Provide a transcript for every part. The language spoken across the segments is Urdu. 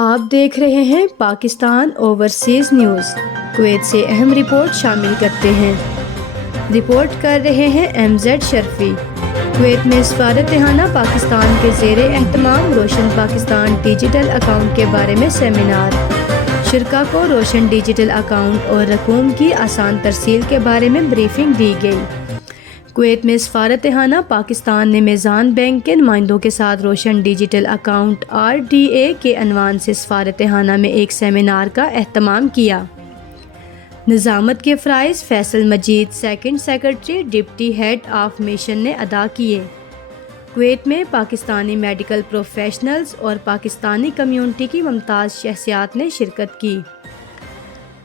آپ دیکھ رہے ہیں پاکستان اوورسیز نیوز۔ کویت سے اہم رپورٹ شامل کرتے ہیں۔ رپورٹ کر رہے ہیں MZ شرفی۔ کویت میں سفارتخانہ پاکستان کے زیر اہتمام روشن پاکستان ڈیجیٹل اکاؤنٹ کے بارے میں سیمینار۔ شرکاء کو روشن ڈیجیٹل اکاؤنٹ اور رقوم کی آسان ترسیل کے بارے میں بریفنگ دی گئی۔ کویت میں سفارتخانہ پاکستان نے میزان بینک کے نمائندوں کے ساتھ روشن ڈیجیٹل اکاؤنٹ RDA کے عنوان سے سفارتخانہ میں ایک سیمینار کا اہتمام کیا۔ نظامت کے فرائض Faisal Majeed second secretary deputy head of mission نے ادا کیے۔ کویت میں پاکستانی میڈیکل پروفیشنلز اور پاکستانی کمیونٹی کی ممتاز شخصیات نے شرکت کی۔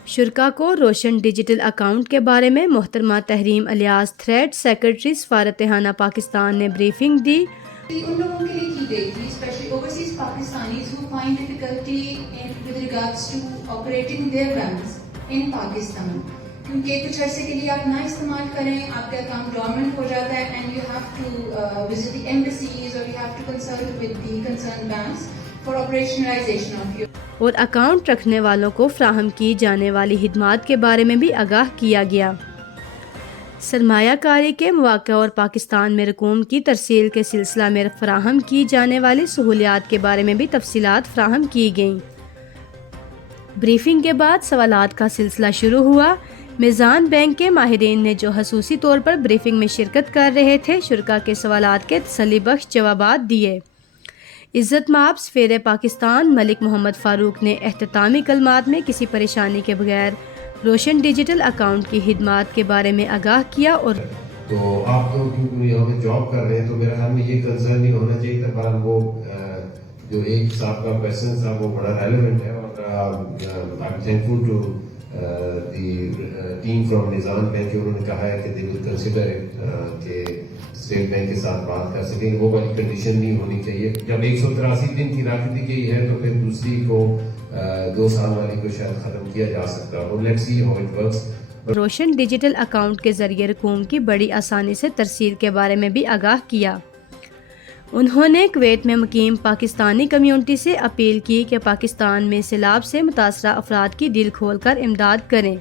شرکاء کو روشن ڈیجیٹل اکاؤنٹ کے بارے میں محترمہ تحریم الیاس تھریڈ سیکرٹری سفارتخانہ پاکستان نے بریفنگ دی۔ ان لوگوں کے لیے کی گئی تھی، specially overseas Pakistanis who find difficulty with regards to operating their banks in Pakistan, کیونکہ کچھ عرصے کے لیے آپ نہ استعمال کریں، آپ کا اکاؤنٹ ڈورمنٹ ہو جاتا ہے and you have to visit the embassies or you have to consult with the concerned banks for operationalization of your اور اکاؤنٹ رکھنے والوں کو فراہم کی جانے والی خدمات کے بارے میں بھی آگاہ کیا گیا۔ سرمایہ کاری کے مواقع اور پاکستان میں رقوم کی ترسیل کے سلسلہ میں فراہم کی جانے والی سہولیات کے بارے میں بھی تفصیلات فراہم کی گئیں۔ بریفنگ کے بعد سوالات کا سلسلہ شروع ہوا۔ میزان بینک کے ماہرین نے جو خصوصی طور پر بریفنگ میں شرکت کر رہے تھے، شرکاء کے سوالات کے تسلی بخش جوابات دیے۔ عزت مآب سفیر پاکستان ملک محمد فاروق نے اختتامی کلمات میں کسی پریشانی کے بغیر روشن ڈیجیٹل اکاؤنٹ کی خدمات کے بارے میں آگاہ کیا۔ اور تو آپ تو کیونکہ یہاں پہ جاب کر رہے ہیں تو میرے خیال میں یہ کنسرن نہیں ہونا چاہیے تھا، پر وہ جو ایک صاحب کا کویشچن تھا وہ بڑا ریلیونٹ ہے، اور I'm thankful to the team from نظام بینک، انہوں نے کہا ہے کہ they will consider it کہ اسٹیٹ بینک کے ساتھ بات کر سکیں۔ وہ والی کنڈیشن نہیں ہونی چاہیے۔ جب 183 دن کی رکھ دی گئی ہے تو پھر دوسری کو 2 سال والی کو شاید ختم کیا جا سکتا ہے۔ Let's see how it works. روشن ڈیجیٹل اکاؤنٹ کے ذریعے رقوم کی بڑی آسانی سے ترسیل کے بارے میں بھی آگاہ کیا۔ انہوں نے کویت میں مقیم پاکستانی کمیونٹی سے اپیل کی کہ پاکستان میں سیلاب سے متاثرہ افراد کی دل کھول کر امداد کریں۔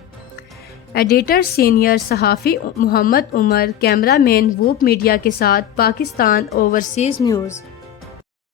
ایڈیٹر سینئر صحافی محمد عمر، کیمرہ مین ووپ میڈیا کے ساتھ پاکستان اوورسیز نیوز۔